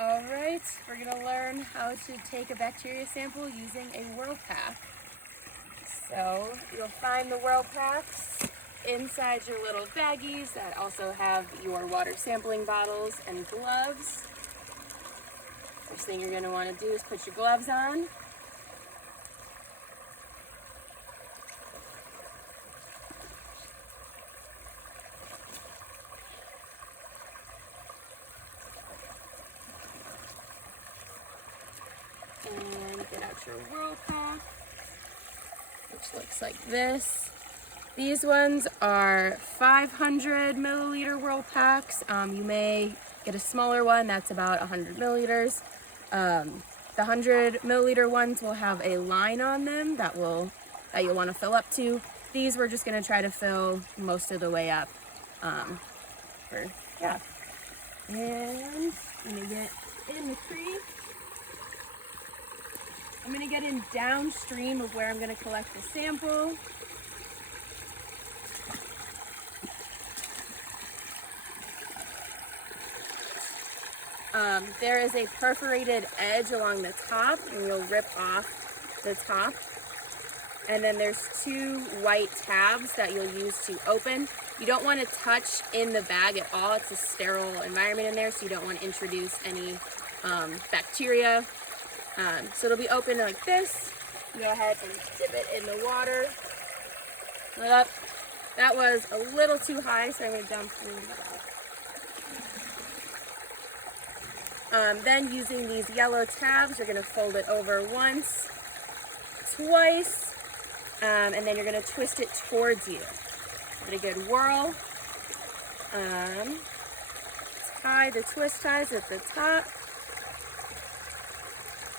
All right, we're going to learn how to take a bacteria sample using a Whirl-Pak. So you'll find the Whirl-Paks inside your little baggies that also have your water sampling bottles and gloves. First thing you're going to want to do is put your gloves on. And get out your Whirl-Pak, which looks like this. These ones are 500 milliliter Whirl-Paks. You may get a smaller one that's about 100 milliliters. The 100 milliliter ones will have a line on them that you'll want to fill up to. These we're just going to try to fill most of the way up. And I'm going to get in the tree. I'm going to get in downstream of where I'm going to collect the sample. There is a perforated edge along the top, and you'll rip off the top. And then there's two white tabs that you'll use to open. You don't want to touch in the bag at all. It's a sterile environment in there, so you don't want to introduce any bacteria. So it'll be open like this. Go ahead and dip it in the water. Look, that was a little too high, so I'm going to dump it out. Then using these yellow tabs, you're going to fold it over once, twice, and then you're going to twist it towards you. Give it a good whirl. Tie the twist ties at the top.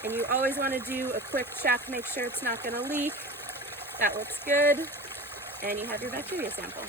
And you always want to do a quick check, make sure it's not going to leak. That looks good. And you have your bacteria sample.